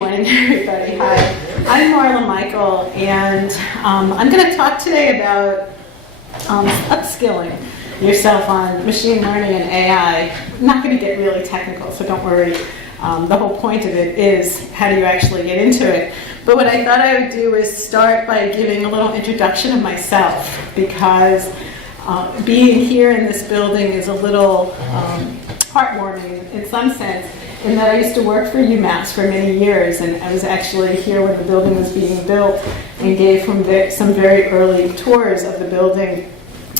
Morning, everybody. Hi, I'm Marla Michel, and I'm going to talk today about upskilling yourself on machine learning and AI. I'm not going to get really technical, so don't worry. The whole point of it is how do you actually get into it. But what I thought I would do is start by giving a little introduction of myself, because being here in this building is a little heartwarming in some sense, in that I used to work for UMass for many years, and I was actually here when the building was being built and gave some very early tours of the building.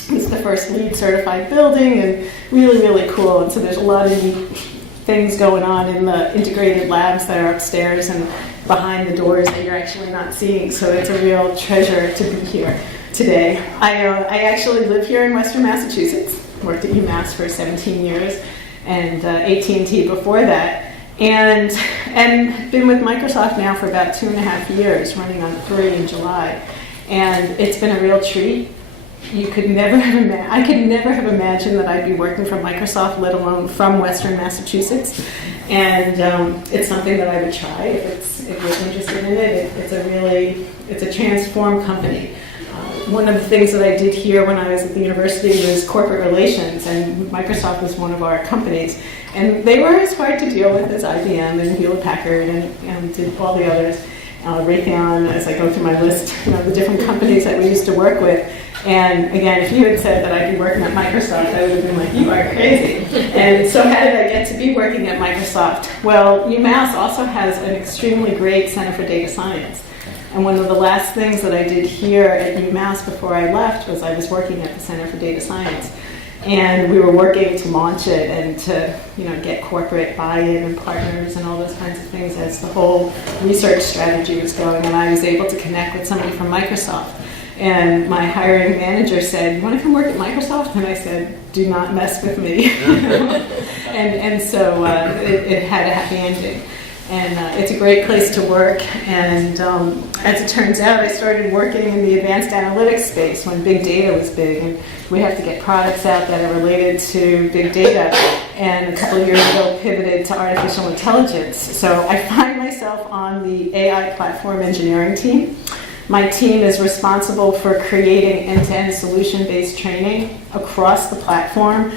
It was the first LEED certified building, and really, really cool. And so there's a lot of neat things going on in the integrated labs that are upstairs and behind the doors that you're actually not seeing. So it's a real treasure to be here today. I actually live here in Western Massachusetts, worked at UMass for 17 years, and AT&T before that, and been with Microsoft now for about 2.5 years, running on 3 in July, and it's been a real treat. I could never have imagined that I'd be working for Microsoft, let alone from Western Massachusetts, and it's something that I would try if you're interested in it. It's a transformed company. One of the things that I did here when I was at the university was corporate relations, and Microsoft was one of our companies. And they were as hard to deal with as IBM and Hewlett-Packard and did all the others. Raytheon, as I go through my list, the different companies that we used to work with. And again, if you had said that I'd be working at Microsoft, I would have been like, you are crazy. And so how did I get to be working at Microsoft? Well, UMass also has an extremely great Center for Data Science. And one of the last things that I did here at UMass before I left was I was working at the Center for Data Science. And we were working to launch it and to get corporate buy-in and partners and all those kinds of things as the whole research strategy was going. And I was able to connect with somebody from Microsoft. And my hiring manager said, "You want to come work at Microsoft?" And I said, "Do not mess with me." and so it had a happy ending. And it's a great place to work. And as it turns out, I started working in the advanced analytics space when big data was big. And we have to get products out that are related to big data. And a couple of years ago, pivoted to artificial intelligence. So I find myself on the AI platform engineering team. My team is responsible for creating end-to-end solution-based training across the platform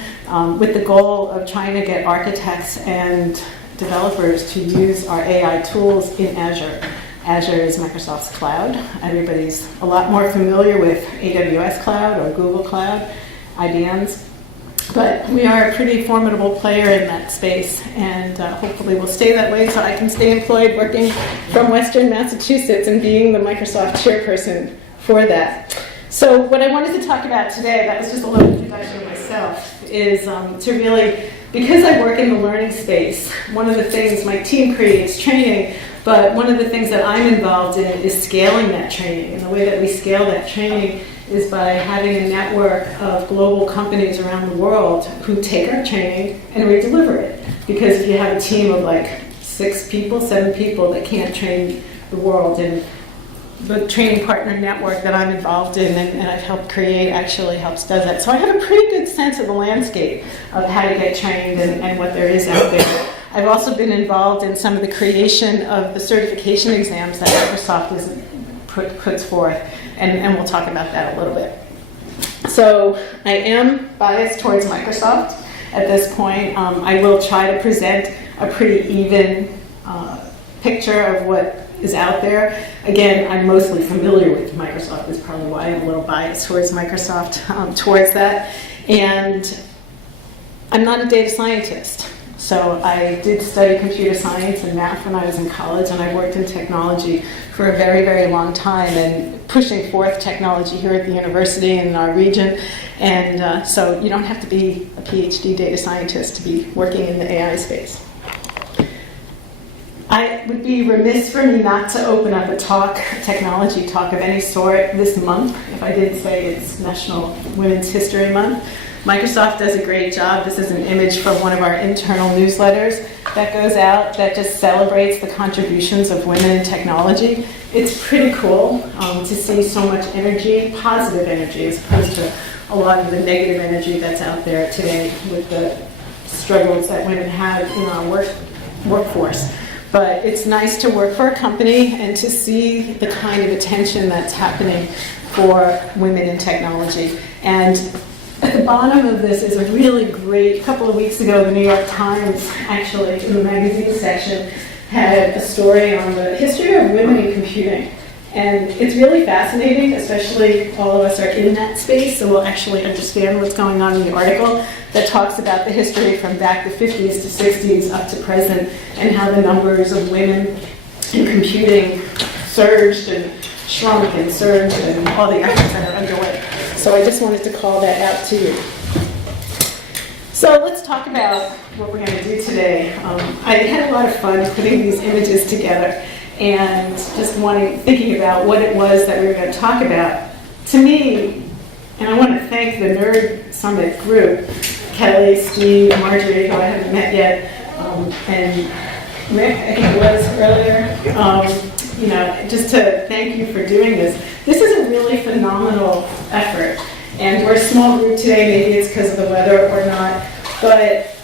with the goal of trying to get architects and developers to use our AI tools in Azure. Azure is Microsoft's cloud. Everybody's a lot more familiar with AWS cloud or Google Cloud, IBM's. But we are a pretty formidable player in that space, and hopefully we'll stay that way so I can stay employed working from Western Massachusetts and being the Microsoft chairperson for that. So what I wanted to talk about today, that was just a little introduction of myself, is to really, because I work in the learning space, one of the things, my team creates training, but one of the things that I'm involved in is scaling that training. And the way that we scale that training is by having a network of global companies around the world who take our training and we deliver it. Because if you have a team of like 6 people, 7 people that can't train the world, and the training partner network that I'm involved in and I've helped create actually does that. So I have a pretty good sense of the landscape of how to get trained and what there is out there. I've also been involved in some of the creation of the certification exams that Microsoft puts forth, and we'll talk about that a little bit. So I am biased towards Microsoft at this point. I will try to present a pretty even picture of what is out there. Again, I'm mostly familiar with Microsoft. Is probably why I'm a little biased towards Microsoft, towards that. And I'm not a data scientist. So I did study computer science and math when I was in college, and I worked in technology for a very, very long time and pushing forth technology here at the university and in our region. And so you don't have to be a PhD data scientist to be working in the AI space. I would be remiss for me not to open up a technology talk of any sort this month, if I didn't say it's National Women's History Month. Microsoft does a great job. This is an image from one of our internal newsletters that goes out that just celebrates the contributions of women in technology. It's pretty cool to see so much energy, positive energy, as opposed to a lot of the negative energy that's out there today with the struggles that women have in our workforce. but it's nice to work for a company and to see the kind of attention that's happening for women in technology. And at the bottom of this is a really great, a couple of weeks ago, the New York Times, actually, in the magazine section, had a story on the history of women in computing. And it's really fascinating, especially all of us are in that space, so we'll actually understand what's going on in the article that talks about the history from back the 50s to 60s up to present, and how the numbers of women in computing surged and shrunk and surged, and all the efforts that are underway. So I just wanted to call that out to you. So let's talk about what we're going to do today. I had a lot of fun putting these images together and just thinking about what it was that we were going to talk about. To me, and I want to thank the Nerd Summit group, Kelly, Steve, Marjorie, who I haven't met yet, and Rick, I think it was earlier, just to thank you for doing this. This is a really phenomenal effort, and we're a small group today. Maybe it's because of the weather or not, but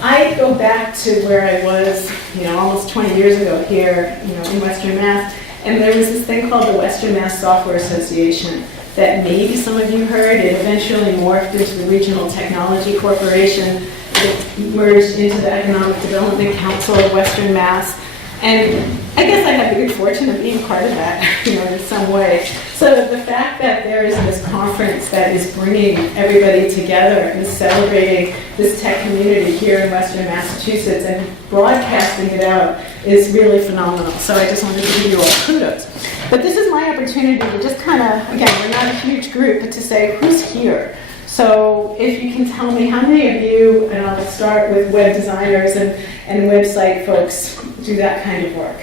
I go back to where I was, almost 20 years ago here, in Western Mass, and there was this thing called the Western Mass Software Association that maybe some of you heard. It eventually morphed into the Regional Technology Corporation. It merged into the Economic Development Council of Western Mass, and I guess I had the good fortune of being part of that, in some way. So the fact that there is this conference that is bringing everybody together and is celebrating this tech community here in Western Massachusetts and broadcasting it out is really phenomenal. So I just wanted to give you all kudos. But this is my opportunity to just kind of, again, we're not a huge group, but to say, who's here? So if you can tell me how many of you, and I'll start with web designers and website folks, do that kind of work.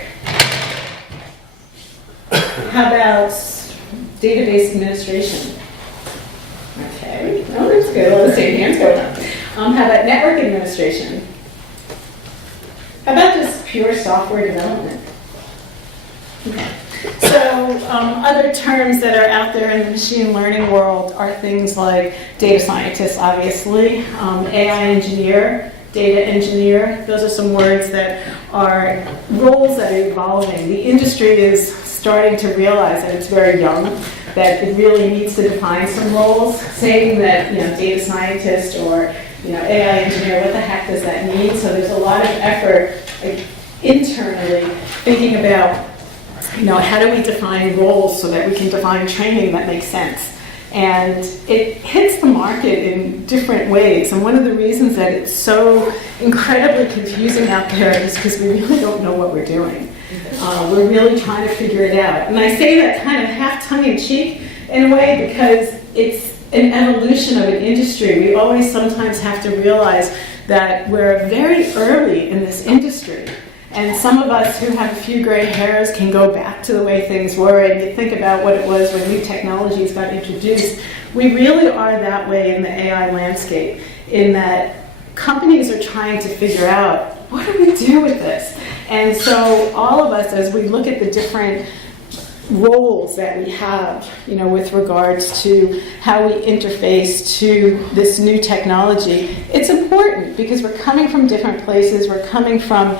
How about database administration? Okay, oh, that's good. All the same hands going up. How about network administration? How about just pure software development? Okay. So other terms that are out there in the machine learning world are things like data scientist, obviously, AI engineer, data engineer. Those are some words that are roles that are evolving. The industry is starting to realize that it's very young, that it really needs to define some roles. Saying that data scientist or AI engineer, what the heck does that mean? So there's a lot of effort internally thinking about how do we define roles so that we can define training that makes sense. And it hits the market in different ways. And one of the reasons that it's so incredibly confusing out there is because we really don't know what we're doing. We're really trying to figure it out. And I say that kind of half tongue-in-cheek in a way because it's an evolution of an industry. We always sometimes have to realize that we're very early in this industry. And some of us who have a few gray hairs can go back to the way things were, and you think about what it was when new technologies got introduced. We really are that way in the AI landscape, in that companies are trying to figure out, what do we do with this? And so all of us, as we look at the different roles that we have, with regards to how we interface to this new technology, it's important because we're coming from different places, we're coming from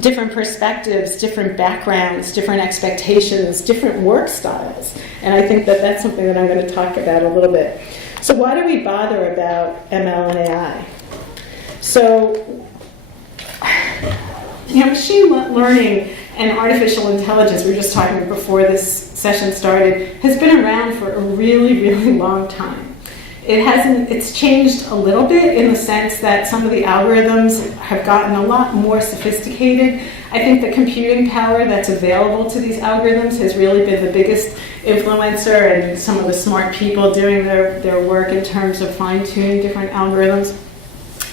different perspectives, different backgrounds, different expectations, different work styles. And I think that that's something that I'm going to talk about a little bit. So why do we bother about ML and AI? So, machine learning and artificial intelligence, we were just talking before this session started, has been around for a really, really long time. It's changed a little bit in the sense that some of the algorithms have gotten a lot more sophisticated. I think the computing power that's available to these algorithms has really been the biggest influencer, and some of the smart people doing their work in terms of fine-tuning different algorithms.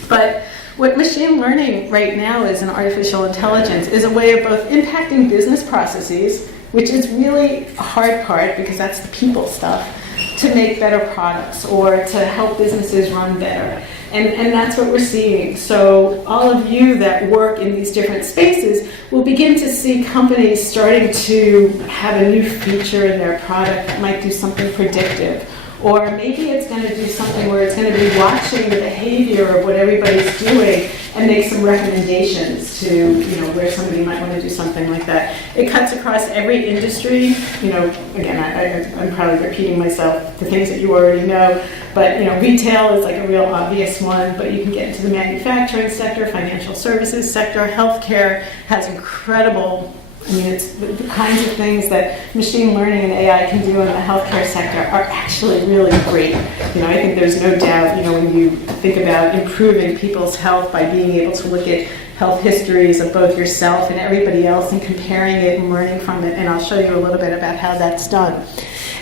But what machine learning right now is in artificial intelligence is a way of both impacting business processes, which is really a hard part because that's the people stuff, to make better products or to help businesses run better. And that's what we're seeing. So all of you that work in these different spaces will begin to see companies starting to have a new feature in their product that might do something predictive, Or maybe it's going to do something where it's going to be watching the behavior of what everybody's doing and make some recommendations to, where somebody might want to do something like that. It cuts across every industry. Again, I'm probably repeating myself, the things that you already know, but, retail is like a real obvious one, but you can get into the manufacturing sector, financial services sector, healthcare has incredible, it's the kinds of things that machine learning and AI can do in the healthcare sector are actually really great. I think there's no doubt, when you think about improving people's health by being able to look at health histories of both yourself and everybody else and comparing it and learning from it, and I'll show you a little bit about how that's done.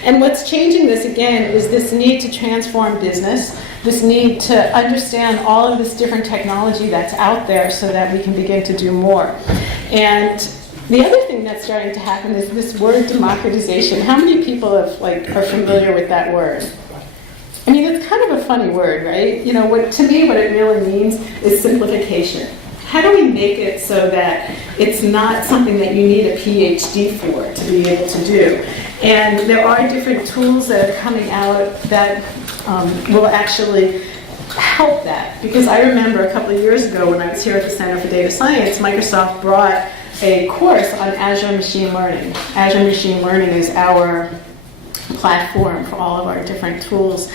And what's changing this, again, is this need to transform business, this need to understand all of this different technology that's out there so that we can begin to do more. And the other thing that's starting to happen is this word democratization. How many people are familiar with that word? It's kind of a funny word, right? To me, what it really means is simplification. How do we make it so that it's not something that you need a PhD for to be able to do? And there are different tools that are coming out that will actually help that. Because I remember a couple of years ago when I was here at the Center for Data Science, Microsoft brought a course on Azure Machine Learning. Azure Machine Learning is our platform for all of our different tools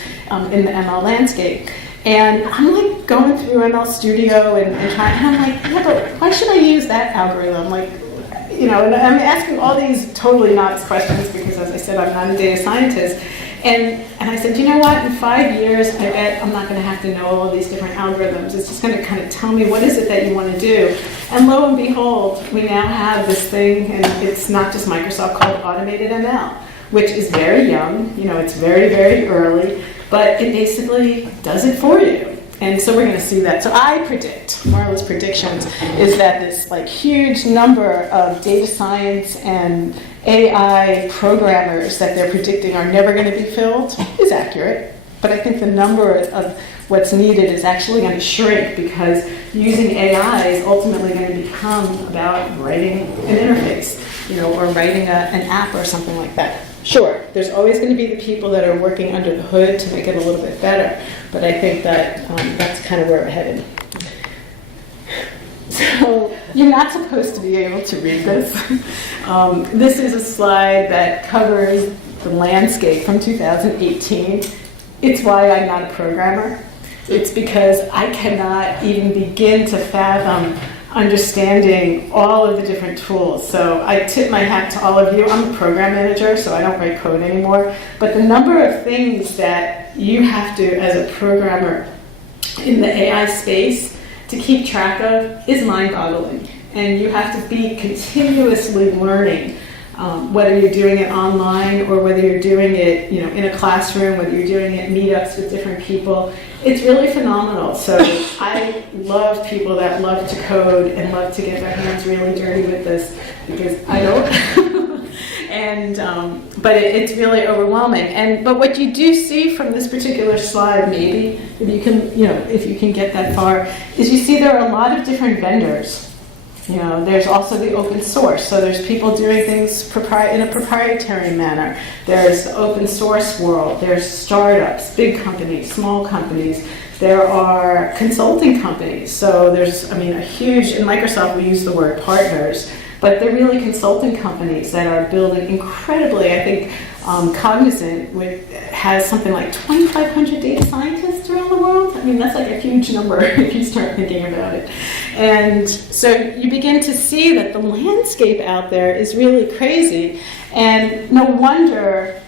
in the ML landscape. And I'm going through ML Studio and trying, and I'm like, yeah, but why should I use that algorithm? And I'm asking all these totally nuts questions because, as I said, I'm not a data scientist. And I said, you know what, in 5 years, I bet I'm not going to have to know all of these different algorithms. It's just going to kind of tell me what is it that you want to do. And lo and behold, we now have this thing, and it's not just Microsoft, called Automated ML, which is very young. It's very, very early, but it basically does it for you. And so we're going to see that. So I predict, Marla's predictions, is that this huge number of data science and AI programmers that they're predicting are never going to be filled is accurate. But I think the number of what's needed is actually going to shrink because using AI is ultimately going to become about writing an interface, or writing an app or something like that. Sure, there's always going to be the people that are working under the hood to make it a little bit better, but I think that that's kind of where we're headed. So you're not supposed to be able to read this. This is a slide that covers the landscape from 2018. It's why I'm not a programmer. It's because I cannot even begin to fathom understanding all of the different tools. So I tip my hat to all of you. I'm a program manager, so I don't write code anymore. But the number of things that you have to, as a programmer in the AI space, to keep track of is mind-boggling. And you have to be continuously learning, whether you're doing it online or whether you're doing it in a classroom, whether you're doing it meetups with different people. It's really phenomenal. So I love people that love to code and love to get their hands really dirty with this because I don't. But it's really overwhelming. But what you do see from this particular slide, maybe if you can get that far, is you see there are a lot of different vendors. There's also the open source. So there's people doing things in a proprietary manner. There's the open source world. There's startups, big companies, small companies. There are consulting companies. So there's, a huge, in Microsoft we use the word partners, but they're really consulting companies that are building incredibly, I think, Cognizant has something like 2,500 data scientists around the world. That's like a huge number if you start thinking about it. And so you begin to see that the landscape out there is really crazy. And no wonder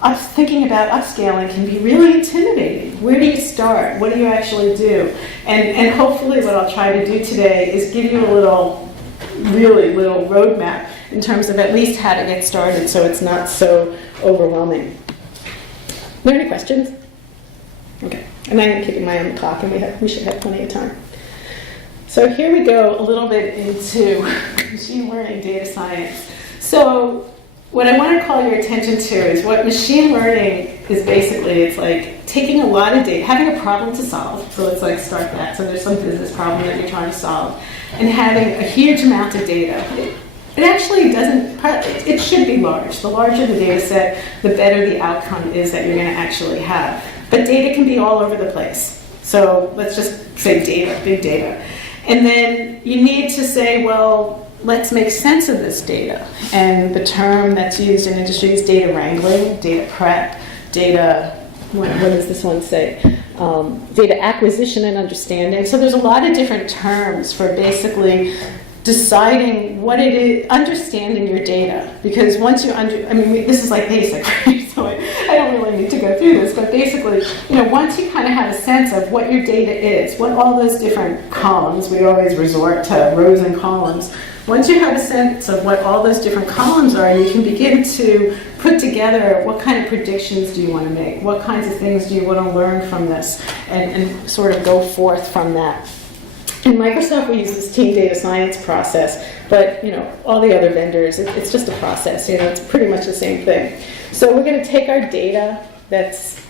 us thinking about upscaling can be really intimidating. Where do you start? What do you actually do? And hopefully what I'll try to do today is give you a really little roadmap in terms of at least how to get started so it's not so overwhelming. Are there any questions? Okay. And I'm keeping my own clock, and we should have plenty of time. So here we go a little bit into machine learning data science. So what I want to call your attention to is what machine learning is basically. It's like taking a lot of data, having a problem to solve. So let's start that. So there's some business problem that you're trying to solve, and having a huge amount of data. It actually doesn't, it should be large. The larger the data set, the better the outcome is that you're going to actually have. But data can be all over the place. So let's just say data, big data. And then you need to say, well, let's make sense of this data. And the term that's used in industry is data wrangling, data prep, data, what does this one say? Data acquisition and understanding. So there's a lot of different terms for basically deciding what it is, understanding your data. Because once you this is like basic, right? So I don't really need to go through this, but basically, once you kind of have a sense of what your data is, what all those different columns, we always resort to rows and columns. Once you have a sense of what all those different columns are, you can begin to put together what kind of predictions do you want to make, what kinds of things do you want to learn from this, and sort of go forth from that. In Microsoft, we use this team data science process, but all the other vendors, it's just a process. It's pretty much the same thing. So we're going to take our data that's,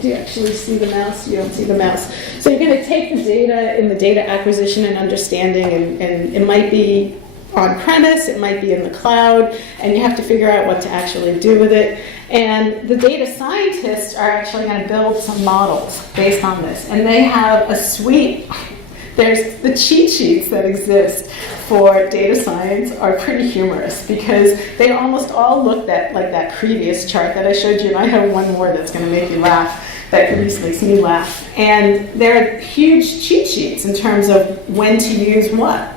do you actually see the mouse? You don't see the mouse. So you're going to take the data in the data acquisition and understanding, and it might be on-premise, it might be in the cloud, and you have to figure out what to actually do with it. And the data scientists are actually going to build some models based on this. And they have a suite. There's the cheat sheets that exist for data science are pretty humorous because they almost all look like that previous chart that I showed you. And I have one more that's going to make you laugh. That at least makes me laugh. And they're huge cheat sheets in terms of when to use what.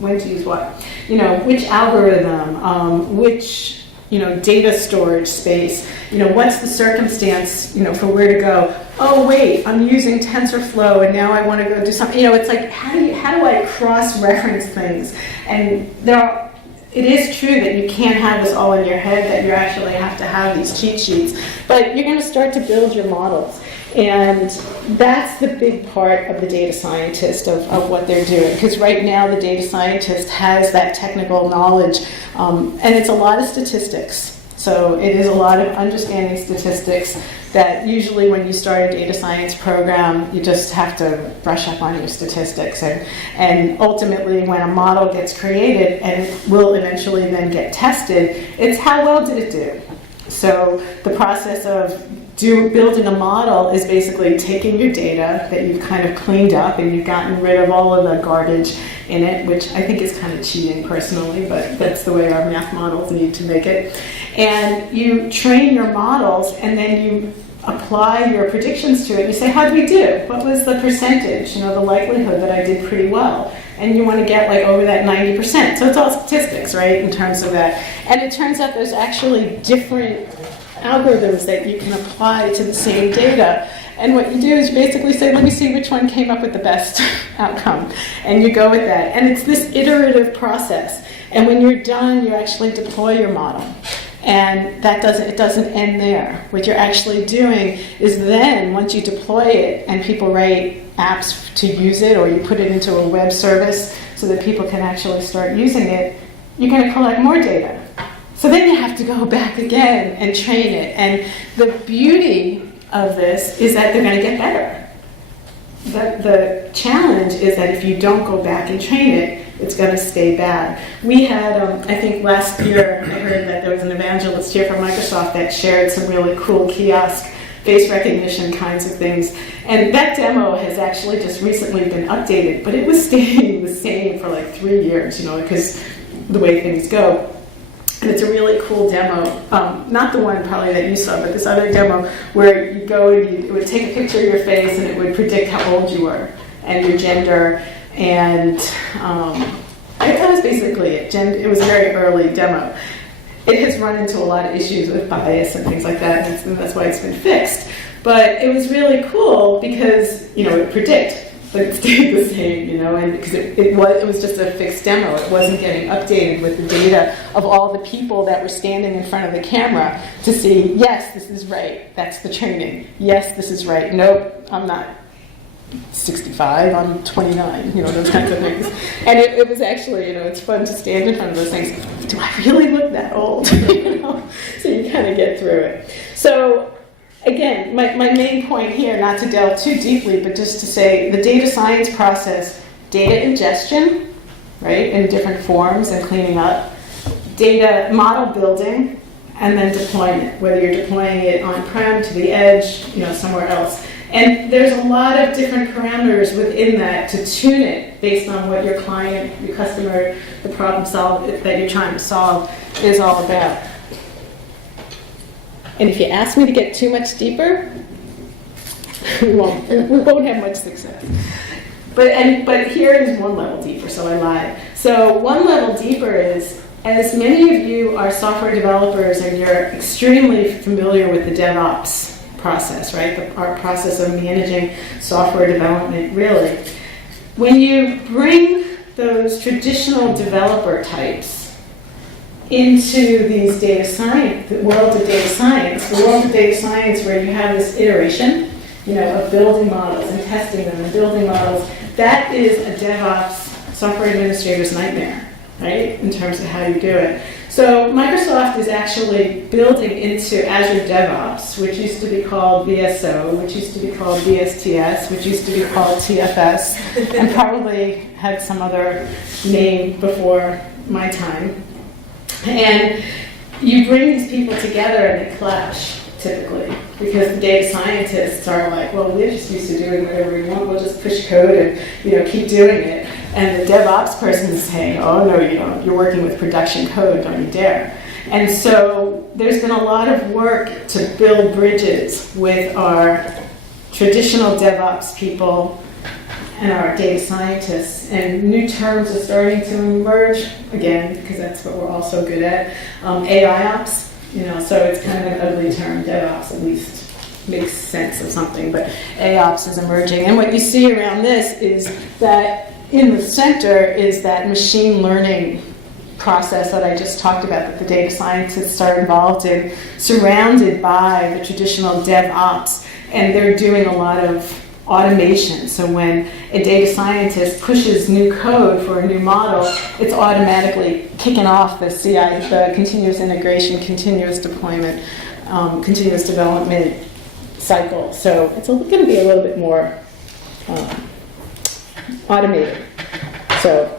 When to use what. Which algorithm, which data storage space, what's the circumstance, for where to go. Oh, wait, I'm using TensorFlow and now I want to go do something. It's like, how do I cross-reference things? And it is true that you can't have this all in your head, that you actually have to have these cheat sheets, but you're going to start to build your models. And that's the big part of the data scientist, of what they're doing. Because right now the data scientist has that technical knowledge, and it's a lot of statistics. So it is a lot of understanding statistics that usually when you start a data science program, you just have to brush up on your statistics. And ultimately when a model gets created and it will eventually then get tested, it's how well did it do? So the process of building a model is basically taking your data that you've kind of cleaned up and you've gotten rid of all of the garbage in it, which I think is kind of cheating personally, but that's the way our math models need to make it. And you train your models and then you apply your predictions to it. You say, how did we do? What was the percentage, the likelihood that I did pretty well? And you want to get over that 90%. So it's all statistics, right, in terms of that. And it turns out there's actually different algorithms that you can apply to the same data. And what you do is you basically say, let me see which one came up with the best outcome. And you go with that. And it's this iterative process. And when you're done, you actually deploy your model. And it doesn't end there. What you're actually doing is then, once you deploy it and people write apps to use it, or you put it into a web service so that people can actually start using it, you're going to collect more data. So then you have to go back again and train it. And the beauty of this is that they're going to get better. The challenge is that if you don't go back and train it, it's going to stay bad. We had, I think last year, I heard that there was an evangelist here from Microsoft that shared some really cool kiosk face recognition kinds of things. And that demo has actually just recently been updated, but it was staying the same for 3 years, because the way things go. And it's a really cool demo. Not the one probably that you saw, but this other demo where you go and it would take a picture of your face and it would predict how old you were and your gender. And that was basically it. It was a very early demo. It has run into a lot of issues with bias and things like that, and that's why it's been fixed. But it was really cool because, it would predict, but it stayed the same, and because it was just a fixed demo. It wasn't getting updated with the data of all the people that were standing in front of the camera to see, yes, this is right, that's the training. Yes, this is right. Nope, I'm not 65, I'm 29, those kinds of things. And it was actually, it's fun to stand in front of those things. Do I really look that old? So you kind of get through it. So again, my main point here, not to delve too deeply, but just to say the data science process, data ingestion, right, in different forms and cleaning up, data model building, and then deployment, whether you're deploying it on-prem, to the edge, somewhere else. And there's a lot of different parameters within that to tune it based on what your client, your customer, the problem that you're trying to solve is all about. And if you ask me to get too much deeper, we won't have much success. But here is one level deeper, so I lied. So one level deeper is, as many of you are software developers and you're extremely familiar with the DevOps process, right? Our process of managing software development, really. When you bring those traditional developer types into these data science, the world of data science, where you have this iteration, of building models and testing them and building models, that is a DevOps software administrator's nightmare, right? In terms of how you do it. So Microsoft is actually building into Azure DevOps, which used to be called VSO, which used to be called VSTS, which used to be called TFS, and probably had some other name before my time. And you bring these people together and they clash, typically, because the data scientists are like, well, we're just used to doing whatever we want, we'll just push code and keep doing it. And the DevOps person is saying, oh no, you don't, you're working with production code, don't you dare. And so there's been a lot of work to build bridges with our traditional DevOps people and our data scientists, and new terms are starting to emerge, again, because that's what we're also good at, AIOps. So it's kind of an ugly term, DevOps at least makes sense of something, but AIOps is emerging. And what you see around this is that in the center is that machine learning process that I just talked about, that the data scientists are involved in, surrounded by the traditional DevOps, and they're doing a lot of automation. So when a data scientist pushes new code for a new model, it's automatically kicking off the CI, the continuous integration, continuous deployment, continuous development cycle. So it's going to be a little bit more automated. So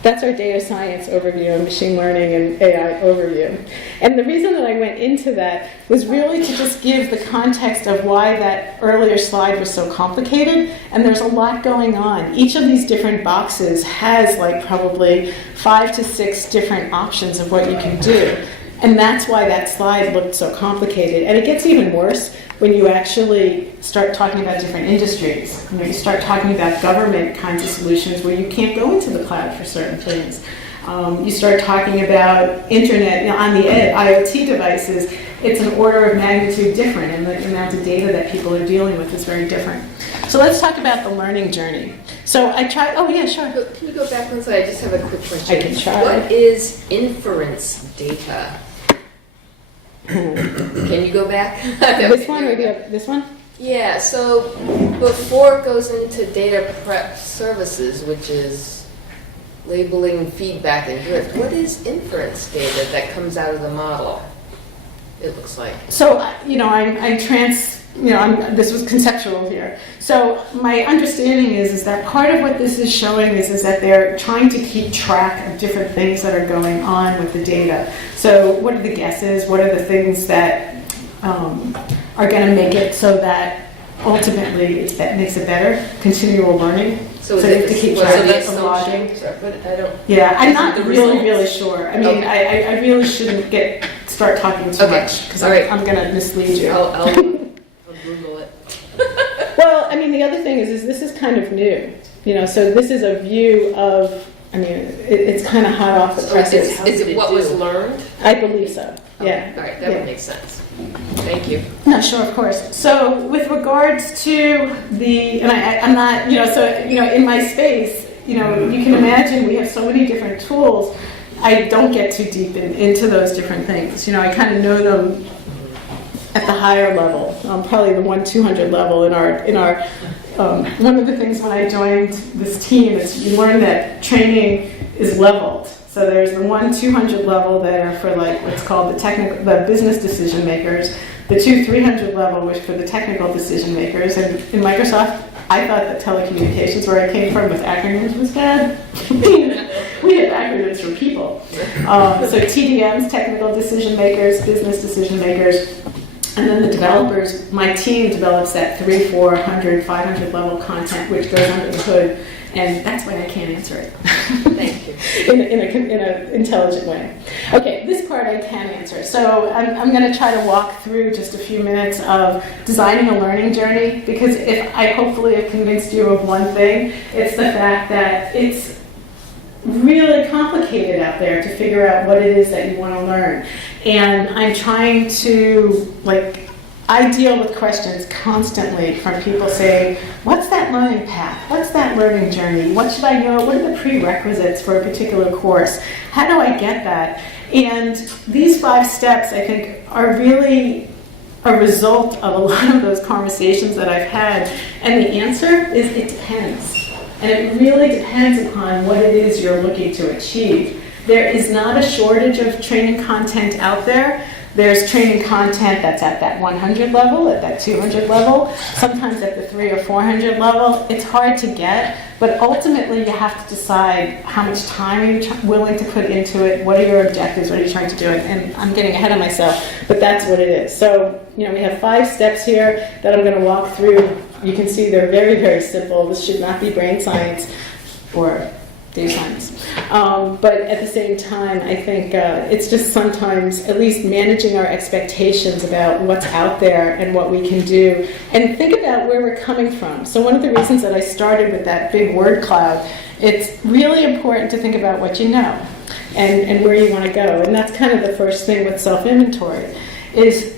that's our data science overview and machine learning and AI overview. And the reason that I went into that was really to just give the context of why that earlier slide was so complicated. And there's a lot going on. Each of these different boxes has like probably 5 to 6 different options of what you can do. And that's why that slide looked so complicated. And it gets even worse when you actually start talking about different industries. You start talking about government kinds of solutions where you can't go into the cloud for certain things. You start talking about internet on the IoT devices. It's an order of magnitude different, and the amount of data that people are dealing with is very different. So let's talk about the learning journey. So I tried, oh yeah, sure. Can you go back one slide? I just have a quick question. I can try. What is inference data? Can you go back? This one or this one? Yeah, so before it goes into data prep services, which is labeling, feedback, and drift, what is inference data that comes out of the model, it looks like? So, this was conceptual here. So my understanding is that part of what this is showing is that they're trying to keep track of different things that are going on with the data. So what are the guesses? What are the things that are going to make it so that ultimately that makes it better? Continual learning. So they have to keep track of logging. Yeah, I'm not really sure. I mean, okay. I really shouldn't start talking too much because I'm going to mislead you. I'll Google it. Well, I mean, the other thing is this is kind of new. So this is a view of, it's kind of hot off the presses. Is it what was learned? I believe so, yeah. All right, that would make sense. Thank you. No, sure, of course. So with regards to I'm not, in my space, you can imagine we have so many different tools. I don't get too deep into those different things. I kind of know them at the higher level, probably the 1-200 level in our one of the things when I joined this team is you learn that training is leveled. So there's the 1-200 level that are for like what's called the business decision makers, the 2-300 level which for the technical decision makers. And in Microsoft, I thought that telecommunications, where I came from with acronyms, was bad. We have acronyms for people. So TDMs, technical decision makers, business decision makers, and then the developers. My team develops that 300, 400, 500 level content, which goes under the hood, and that's why I can't answer it. Thank you. in an intelligent way. Okay, this part I can answer. So I'm going to try to walk through just a few minutes of designing a learning journey, because if I hopefully have convinced you of one thing, it's the fact that it's really complicated out there to figure out what it is that you want to learn. And I'm trying to, I deal with questions constantly from people saying, what's that learning path? What's that learning journey? What should I know? What are the prerequisites for a particular course? How do I get that? And these 5 steps, I think, are really a result of a lot of those conversations that I've had. And the answer is it depends. And it really depends upon what it is you're looking to achieve. There is not a shortage of training content out there. There's training content that's at that 100 level, at that 200 level, sometimes at the 300 or 400 level. It's hard to get, but ultimately you have to decide how much time are you willing to put into it, what are your objectives, what are you trying to do, and I'm getting ahead of myself, but that's what it is. So, we have 5 steps here that I'm going to walk through. You can see they're very, very simple. This should not be brain science or data science. But at the same time, I think it's just sometimes at least managing our expectations about what's out there and what we can do, and think about where we're coming from. So one of the reasons that I started with that big word cloud, it's really important to think about what you know and where you want to go. And that's kind of the first thing with self-inventory, is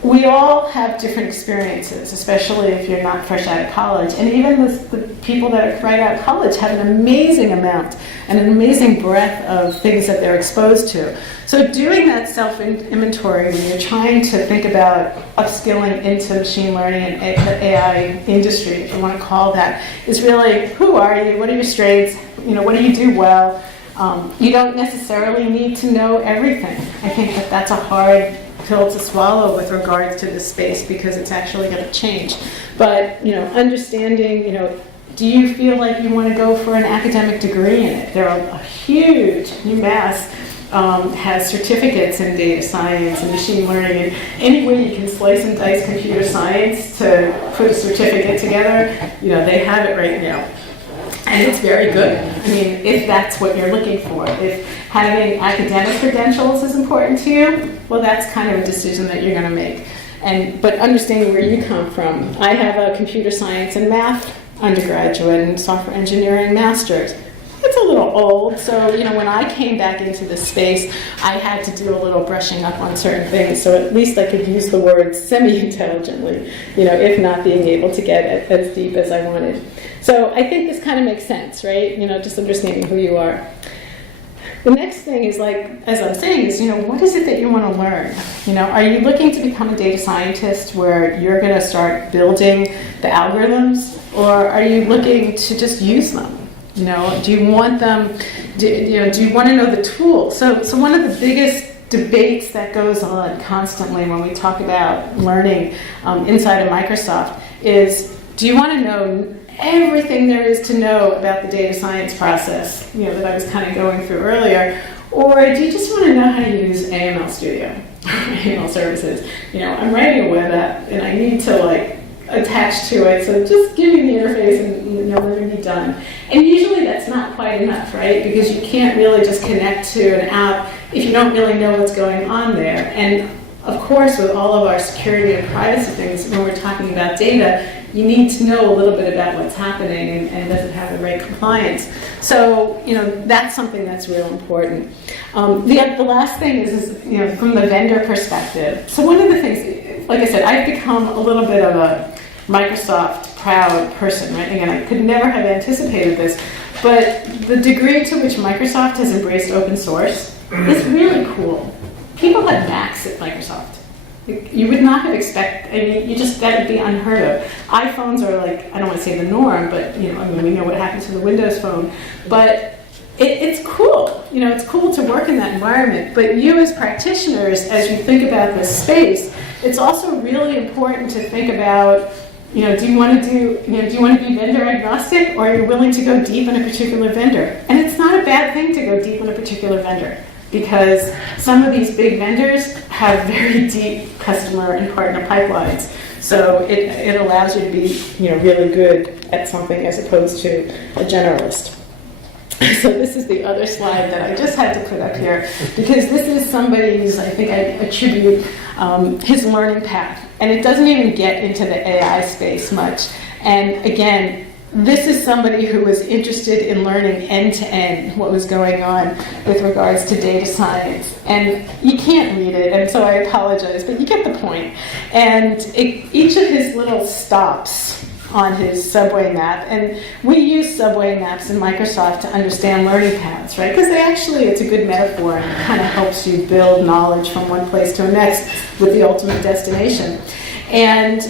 we all have different experiences, especially if you're not fresh out of college. And even the people that are right out of college have an amazing amount and an amazing breadth of things that they're exposed to. So doing that self-inventory when you're trying to think about upskilling into machine learning and the AI industry, if you want to call that, is really, who are you? What are your strengths? What do you do well? You don't necessarily need to know everything. I think that that's a hard pill to swallow with regards to this space, because it's actually going to change. But, understanding, do you feel like you want to go for an academic degree in it? There are a huge, UMass has certificates in data science and machine learning, and any way you can slice and dice computer science to put a certificate together, they have it right now. And it's very good. I mean, if that's what you're looking for. If having academic credentials is important to you, well, that's kind of a decision that you're going to make. But understanding where you come from. I have a computer science and math undergraduate and software engineering master's. It's a little old, so when I came back into this space, I had to do a little brushing up on certain things, so at least I could use the word semi-intelligently, if not being able to get as deep as I wanted. So I think this kind of makes sense, right? Just understanding who you are. The next thing is, as I'm saying, is, what is it that you want to learn? Are you looking to become a data scientist where you're going to start building the algorithms, or are you looking to just use them? Do you want them? Do you want to know the tools? So one of the biggest debates that goes on constantly when we talk about learning inside of Microsoft is, do you want to know everything there is to know about the data science process, that I was kind of going through earlier, or do you just want to know how to use AML Studio, AML services? I'm writing a web app and I need to attach to it, so just give me the interface and we're going to be done. And usually that's not quite enough, right? Because you can't really just connect to an app if you don't really know what's going on there. And of course, with all of our security and privacy things, when we're talking about data, you need to know a little bit about what's happening and does it have the right compliance. So, that's something that's real important. The last thing is from the vendor perspective. So one of the things, like I said, I've become a little bit of a Microsoft proud person, right? Again, I could never have anticipated this, but the degree to which Microsoft has embraced open source is really cool. People had Macs at Microsoft. You would not have expected, that would be unheard of. iPhones are I don't want to say the norm, but we know what happened to the Windows phone. But it's cool. It's cool to work in that environment. But you as practitioners, as you think about this space, it's also really important to think about, do you want to be vendor agnostic, or are you willing to go deep in a particular vendor? And it's not not a bad thing to go deep in a particular vendor, because some of these big vendors have very deep customer and partner pipelines. So it allows you to be, really good at something as opposed to a generalist. So this is the other slide that I just had to put up here, because this is somebody's, I think I attribute his learning path. And it doesn't even get into the AI space much. And again, this is somebody who was interested in learning end-to-end what was going on with regards to data science. And you can't read it, and so I apologize, but you get the point. And each of his little stops on his subway map, and we use subway maps in Microsoft to understand learning paths, right? Because it's a good metaphor, and it kind of helps you build knowledge from one place to the next with the ultimate destination. And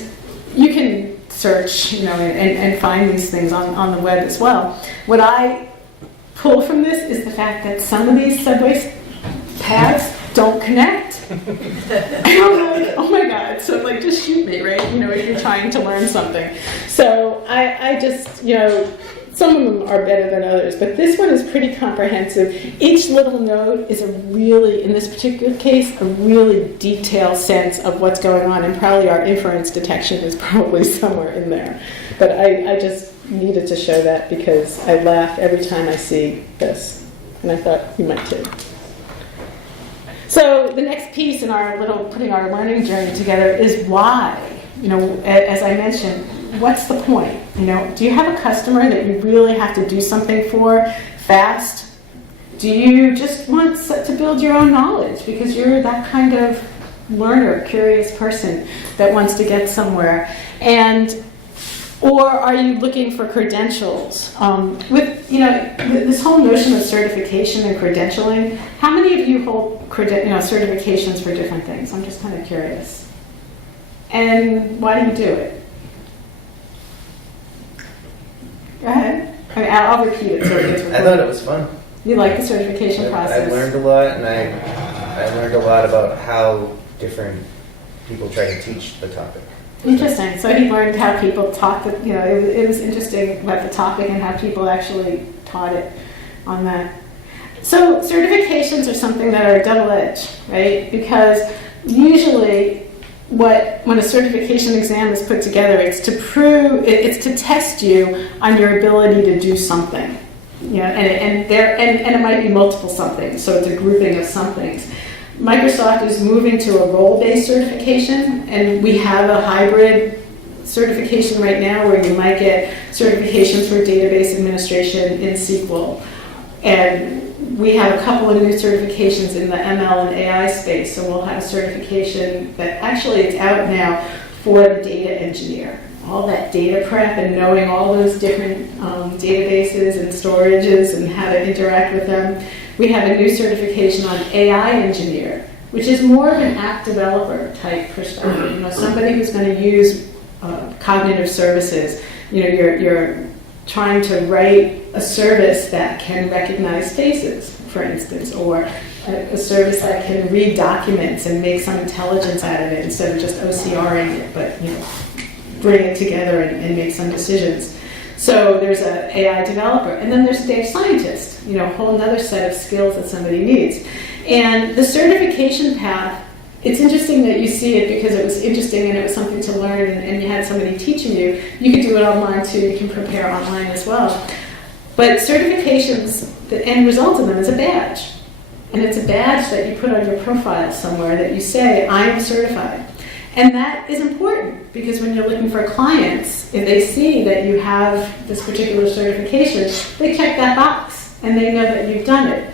you can search, and find these things on the web as well. What I pull from this is the fact that some of these subway paths don't connect. And I'm like, oh my God, so just shoot me, right? If you're trying to learn something. So I just, some of them are better than others, but this one is pretty comprehensive. Each little node is in this particular case, a really detailed sense of what's going on, and probably our inference detection is probably somewhere in there. But I just needed to show that because I laugh every time I see this, and I thought you might too. So the next piece in our putting our learning journey together is why. As I mentioned, what's the point? Do you have a customer that you really have to do something for fast? Do you just want to build your own knowledge because you're that kind of learner, curious person that wants to get somewhere? Or are you looking for credentials? With this whole notion of certification and credentialing, how many of you hold certifications for different things? I'm just kind of curious. And why do you do it? Go ahead. I'll repeat it so it gets recorded. I thought it was fun. You like the certification process? I learned a lot, and I learned a lot about how different people try to teach the topic. Interesting. So he learned how people taught it was interesting about the topic and how people actually taught it on that. So certifications are something that are double-edged, right? Because usually when a certification exam is put together, it's to test you on your ability to do something. And it might be multiple somethings, so it's a grouping of somethings. Microsoft is moving to a role-based certification, and we have a hybrid certification right now where you might get certifications for database administration in SQL. And we have a couple of new certifications in the ML and AI space, so we'll have a certification that actually it's out now for the data engineer. All that data prep and knowing all those different databases and storages and how to interact with them. We have a new certification on AI engineer, which is more of an app developer type perspective. Somebody who's going to use cognitive services. You're trying to write a service that can recognize faces, for instance, or a service that can read documents and make some intelligence out of it instead of just OCRing it, but bring it together and make some decisions. So there's an AI developer, and then there's a data scientist, a whole other set of skills that somebody needs. And the certification path, it's interesting that you see it because it was interesting and it was something to learn and you had somebody teaching you. You could do it online too, you can prepare online as well. But certifications, the end result of them is a badge. And it's a badge that you put on your profile somewhere that you say, I am certified. And that is important because when you're looking for clients, if they see that you have this particular certification, they check that box and they know that you've done it.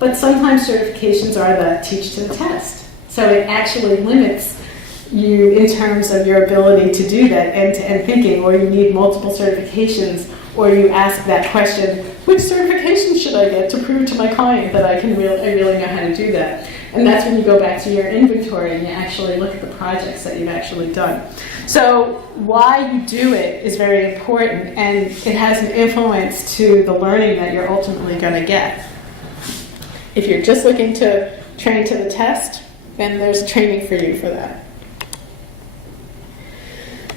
But sometimes certifications are the teach to the test. So it actually limits you in terms of your ability to do that end-to-end thinking, or you need multiple certifications, or you ask that question, which certification should I get to prove to my client that I really know how to do that? And that's when you go back to your inventory and you actually look at the projects that you've actually done. So why you do it is very important, and it has an influence to the learning that you're ultimately going to get. If you're just looking to train to the test, then there's training for you for that.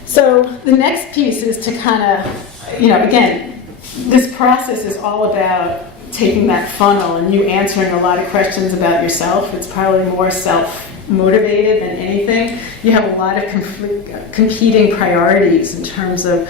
So the next piece is to kind of, again, this process is all about taking that funnel and you answering a lot of questions about yourself. It's probably more self-motivated than anything. You have a lot of competing priorities in terms of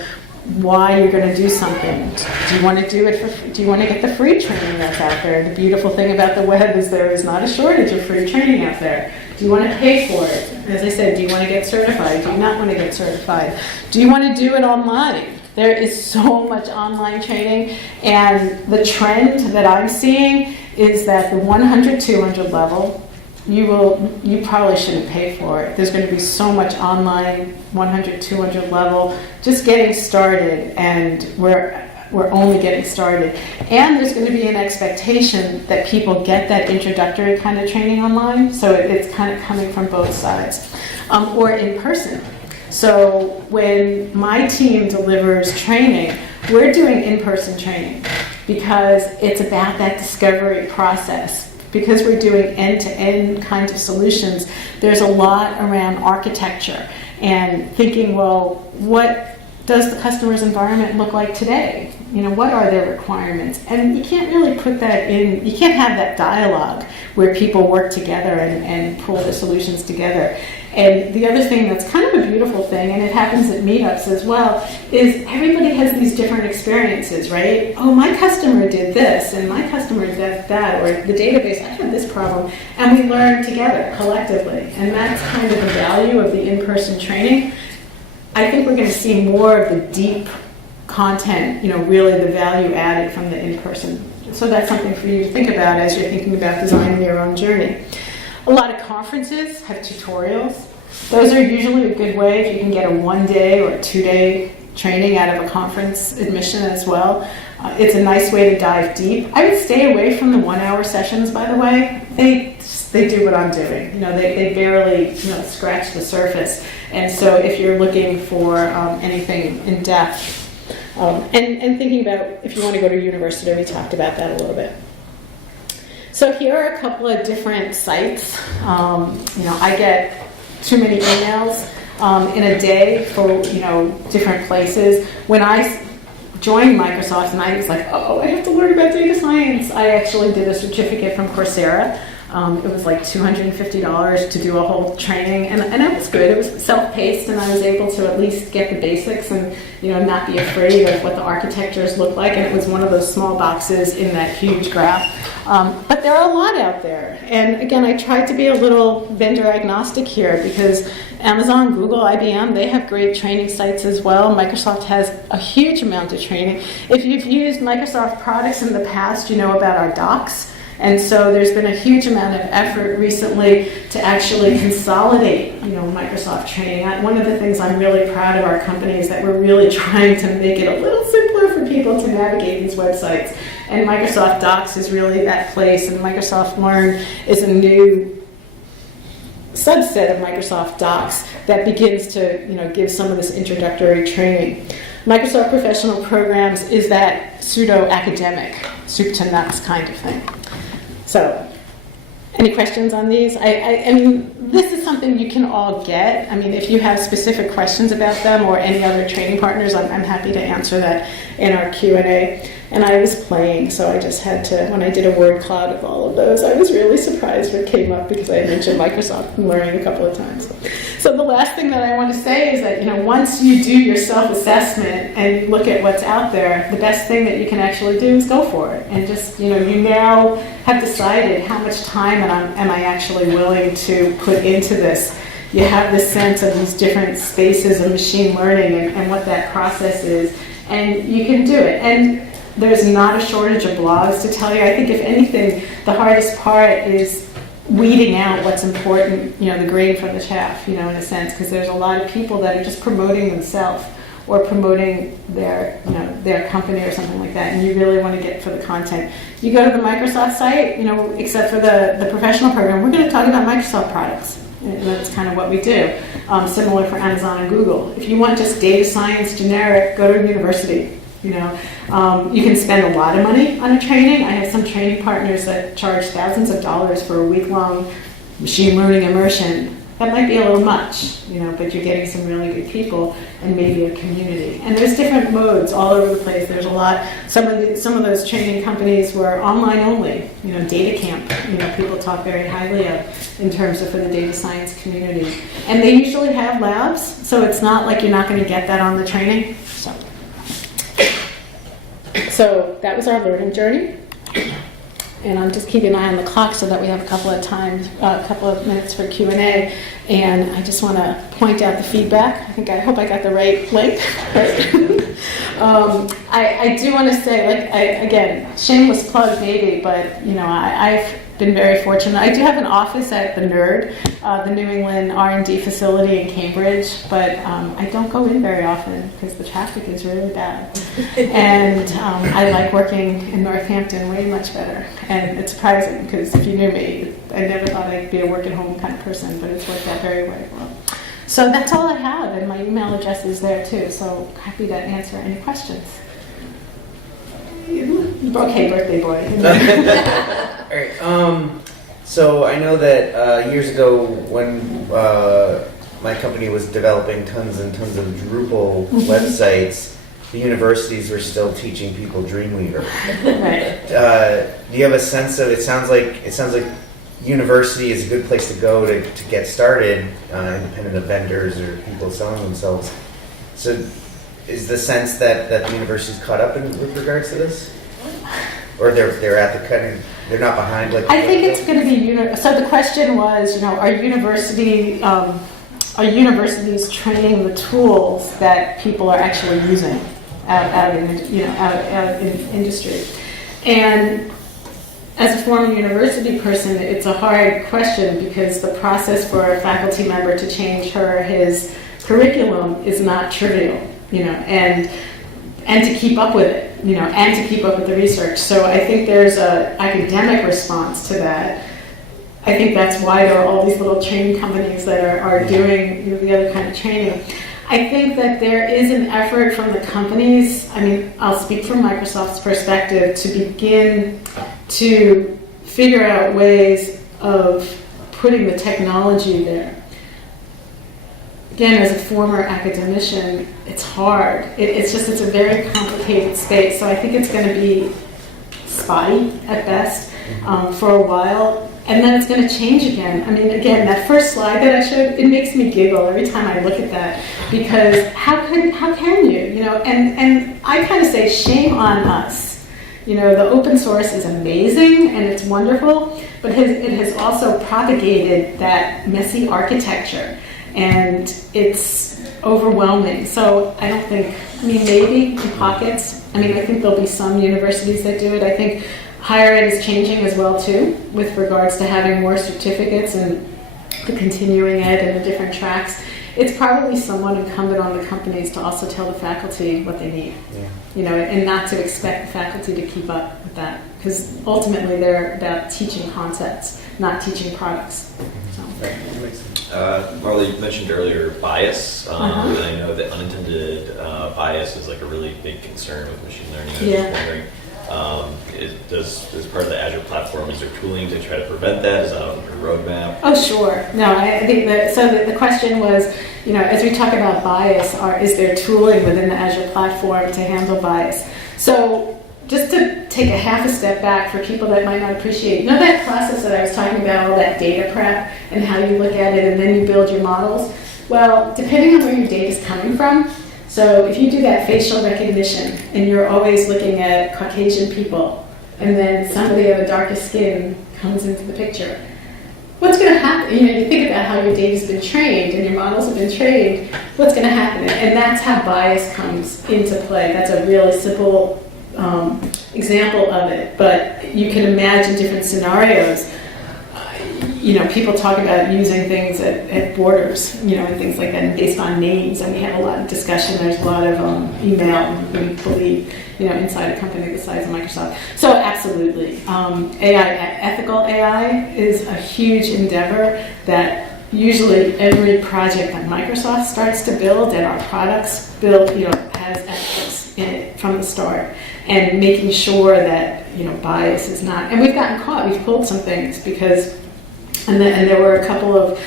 why you're going to do something. Do you want to do it do you want to get the free training that's out there? The beautiful thing about the web is there is not a shortage of free training out there. Do you want to pay for it? As I said, do you want to get certified? Do you not want to get certified? Do you want to do it online? There is so much online training, and the trend that I'm seeing is that the 100, 200 level, you probably shouldn't pay for it. There's going to be so much online 100, 200 level just getting started, and we're only getting started. And there's going to be an expectation that people get that introductory kind of training online, so it's kind of coming from both sides, or in person. So when my team delivers training, we're doing in-person training because it's about that discovery process. Because we're doing end-to-end kinds of solutions, there's a lot around architecture and thinking, well, what does the customer's environment look like today? What are their requirements? And you can't really put that in, you can't have that dialogue where people work together and pull the solutions together. And the other thing that's kind of a beautiful thing, and it happens at meetups as well, is everybody has these different experiences, right? Oh, my customer did this, and my customer did that, or the database, I had this problem, and we learn together, collectively. And that's kind of the value of the in-person training. I think we're going to see more of the deep content, really the value added from the in-person. So that's something for you to think about as you're thinking about designing your own journey. A lot of conferences have tutorials. Those are usually a good way if you can get a 1-day or 2-day training out of a conference admission as well. It's a nice way to dive deep. I would stay away from the 1-hour sessions, by the way. They do what I'm doing. They barely scratch the surface. And so if you're looking for anything in depth, and thinking about if you want to go to university, we talked about that a little bit. So here are a couple of different sites. I get too many emails in a day for different places. When I joined Microsoft and I was like, oh, I have to learn about data science, I actually did a certificate from Coursera. It was like $250 to do a whole training, and it was good. It was self-paced, and I was able to at least get the basics and not be afraid of what the architectures look like. And it was one of those small boxes in that huge graph. But there are a lot out there. And again, I tried to be a little vendor agnostic here because Amazon, Google, IBM, they have great training sites as well. Microsoft has a huge amount of training. If you've used Microsoft products in the past, you know about our docs. And so there's been a huge amount of effort recently to actually consolidate, Microsoft training. One of the things I'm really proud of our company is that we're really trying to make it a little simpler for people to navigate these websites. And Microsoft Docs is really that place, and Microsoft Learn is a new subset of Microsoft Docs that begins to, give some of this introductory training. Microsoft Professional Programs is that pseudo-academic, soup to nuts kind of thing. So, any questions on these? I mean, this is something you can all get. I mean, if you have specific questions about them or any other training partners, I'm happy to answer that in our Q&A. And I was playing, so I just had to, when I did a word cloud of all of those, I was really surprised when it came up because I had mentioned Microsoft Learning a couple of times. So the last thing that I want to say is that, once you do your self-assessment and you look at what's out there, the best thing that you can actually do is go for it. And just, you now have decided how much time am I actually willing to put into this. You have this sense of these different spaces of machine learning and what that process is, and you can do it. And there's not a shortage of blogs to tell you. I think if anything, the hardest part is weeding out what's important, the grain from the chaff, in a sense, because there's a lot of people that are just promoting themselves or promoting their company or something like that, and you really want to get for the content. You go to the Microsoft site, except for the professional program, we're going to talk about Microsoft products. And that's kind of what we do. Similar for Amazon and Google. If you want just data science generic, go to a university. You can spend a lot of money on a training. I have some training partners that charge thousands of dollars for a week-long machine learning immersion. that might be a little much, but you're getting some really good people and maybe a community. And there's different modes all over the place. There's a lot. Some of those training companies were online only. Data camp. People talk very highly of in terms of for the data science community. And they usually have labs, so it's not like you're not going to get that on the training. So that was our learning journey. And I'm just keeping an eye on the clock so that we have a couple of minutes for Q&A. And I just want to point out the feedback. I hope I got the right link. I do want to say, again, shameless plug maybe, but I've been very fortunate. I do have an office at the NERD, the New England R&D facility in Cambridge, but I don't go in very often because the traffic is really bad. And I like working in Northampton way much better. And it's surprising because if you knew me, I never thought I'd be a work-at-home kind of person, but it's worked out very well. So that's all I have, and my email address is there too, so happy to answer any questions. Okay, birthday boy. All right. So I know that years ago when my company was developing tons and tons of Drupal websites, the universities were still teaching people Dreamweaver. Right. Do you have a sense of? It sounds like university is a good place to go to get started, independent of vendors or people selling themselves. So, is the sense that the university's caught up with regards to this, or they're at the cutting? They're not behind. I think it's going to be so. The question was, are universities training the tools that people are actually using out in industry? And as a former university person, it's a hard question because the process for a faculty member to change his curriculum is not trivial, and to keep up with it, and to keep up with the research. So I think there's an academic response to that. I think that's why there are all these little training companies that are doing the other kind of training. I think that there is an effort from the companies, I'll speak from Microsoft's perspective, to begin to figure out ways of putting the technology there. Again, as a former academician, it's hard. It's a very complicated space, so I think it's going to be spotty at best for a while. And then it's going to change again. Again, that first slide that I showed, it makes me giggle every time I look at that, because how can you, and I kind of say shame on us. The open source is amazing and it's wonderful, but it has also propagated that messy architecture, and it's overwhelming. So I don't think, maybe in pockets, I think there'll be some universities that do it. I think higher ed is changing as well too, with regards to having more certificates and the continuing ed and the different tracks. It's probably somewhat incumbent on the companies to also tell the faculty what they need, and not to expect the faculty to keep up with that, because ultimately they're about teaching concepts, not teaching products. So. Marla, you mentioned earlier bias, and I know that unintended bias is like a really big concern with machine learning. I was just wondering, as part of the Azure platform, is there tooling to try to prevent that? Is that on your roadmap? Oh, sure. No, I think the question was, as we talk about bias, is there tooling within the Azure platform to handle bias? So just to take a half a step back for people that might not appreciate, that process that I was talking about, all that data prep and how you look at it and then you build your models? Well, depending on where your data is coming from, so if you do that facial recognition and you're always looking at Caucasian people and then somebody of a darker skin comes into the picture, what's going to happen? You think about how your data's been trained and your models have been trained, what's going to happen? And that's how bias comes into play. That's a really simple example of it, but you can imagine different scenarios. People talk about using things at borders, and things like that, and based on names. And we have a lot of discussion. There's a lot of email, we believe, inside a company the size of Microsoft. So absolutely. AI, ethical AI is a huge endeavor that usually every project that Microsoft starts to build and our products build, has ethics in it from the start. And making sure that, bias is not, and we've gotten caught, we've pulled some things because, and there were a couple of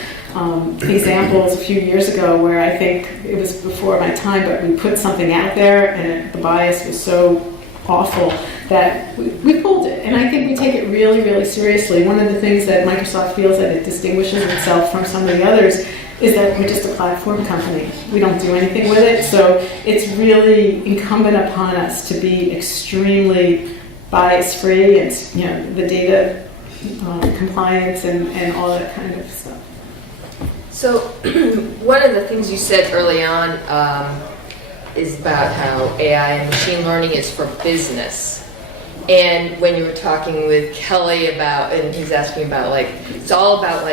examples a few years ago where I think it was before my time, but we put something out there and the bias was so awful that we pulled it. And I think we take it really, really seriously. One of the things that Microsoft feels that it distinguishes itself from some of the others is that we're just a platform company. We don't do anything with it. So it's really incumbent upon us to be extremely bias-free and, the data compliance and all that kind of stuff. So one of the things you said early on is about how AI and machine learning is for business. And when you were talking with Kelly and he's asking about it's all about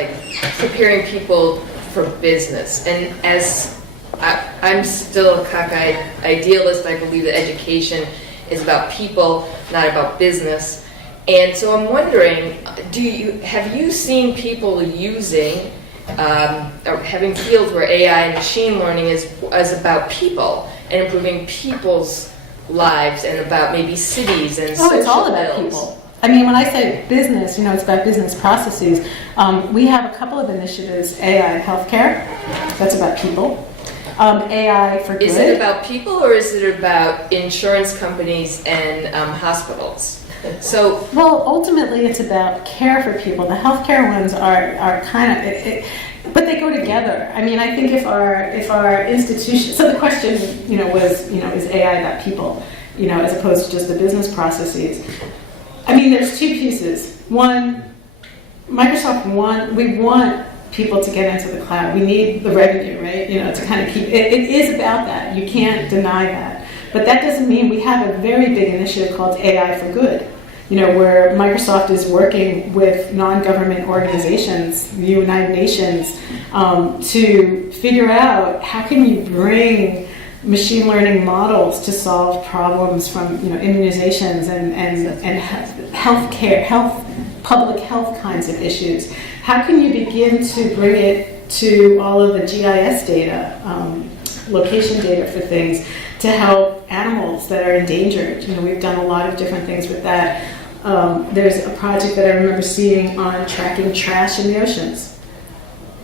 preparing people for business. And as I'm still a cockeyed idealist, I believe that education is about people, not about business. And so I'm wondering, have you seen people using or having fields where AI and machine learning is about people and improving people's lives and about maybe cities and social it's all about ills? people. I mean, when I say business, it's about business processes. We have a couple of initiatives, AI in healthcare, that's about people. AI for good. Is it about people or is it about insurance companies and hospitals? Well, ultimately, it's about care for people. The healthcare ones are kind of, but they go together. I mean, I think if our institution. So the question, was, is AI about people, as opposed to just the business processes. I mean, there's two pieces. One, Microsoft we want people to get into the cloud. We need the revenue, right? To kind of keep it is about that. You can't deny that. But that doesn't mean we have a very big initiative called AI for Good, where Microsoft is working with non-government organizations, the United Nations, to figure out how can you bring machine learning models to solve problems from immunizations and healthcare, public health kinds of issues. How can you begin to bring it to all of the GIS data, location data for things, to help animals that are endangered? We've done a lot of different things with that. There's a project that I remember seeing on tracking trash in the oceans.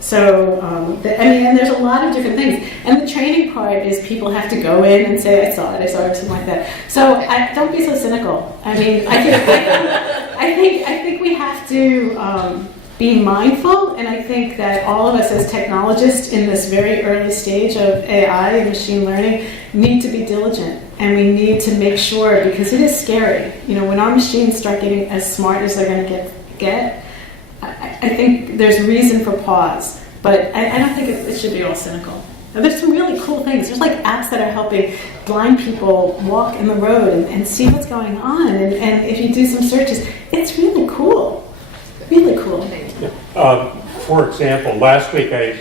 So, and there's a lot of different things. And the training part is people have to go in and say, I saw it, something like that. So don't be so cynical. I mean, I think we have to be mindful, and I think that all of us as technologists in this very early stage of AI and machine learning need to be diligent, and we need to make sure, because it is scary. When our machines start getting as smart as they're going to get, I think there's reason for pause, but I don't think it should be all cynical. Now, there's some really cool things. There's apps that are helping blind people walk in the road and see what's going on, and if you do some searches, it's really cool. Really cool. For example, last week I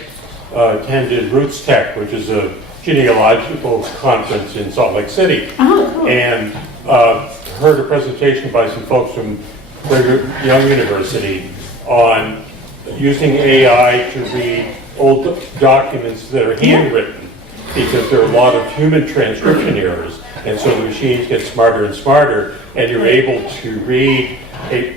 attended Roots Tech, which is a genealogical conference in Salt Lake City. Oh, cool. And heard a presentation by some folks from Brigham Young University on using AI to read old documents that are handwritten, because there are a lot of human transcription errors, and so the machines get smarter and smarter, and you're able to read a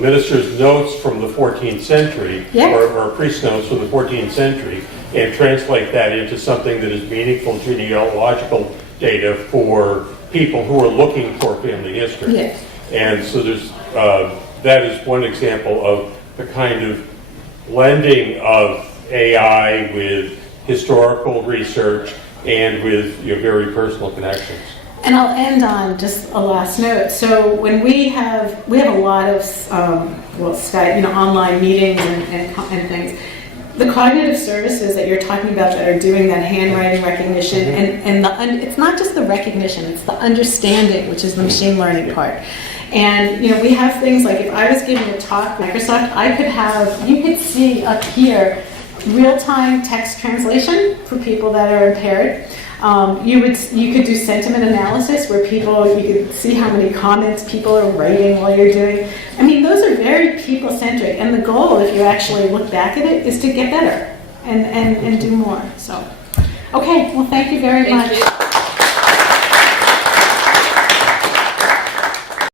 minister's notes from the 14th century, or a priest's notes from the 14th century, and translate that into something that is meaningful genealogical data for people who are looking for family history. Yes. And so there's that is one example of the kind of blending of AI with historical research and with very personal connections. And I'll end on just a last note. So when we have a lot of Skype, online meetings and things. The cognitive services that you're talking about that are doing that handwriting recognition, and it's not just the recognition, it's the understanding, which is the machine learning part. And we have things like, if I was giving a talk at Microsoft, you could see up here real-time text translation for people that are impaired. You could do sentiment analysis where you could see how many comments people are writing while you're doing. I mean, those are very people-centric, and the goal, if you actually look back at it, is to get better and do more. So, okay, well, thank you very much. Thank you.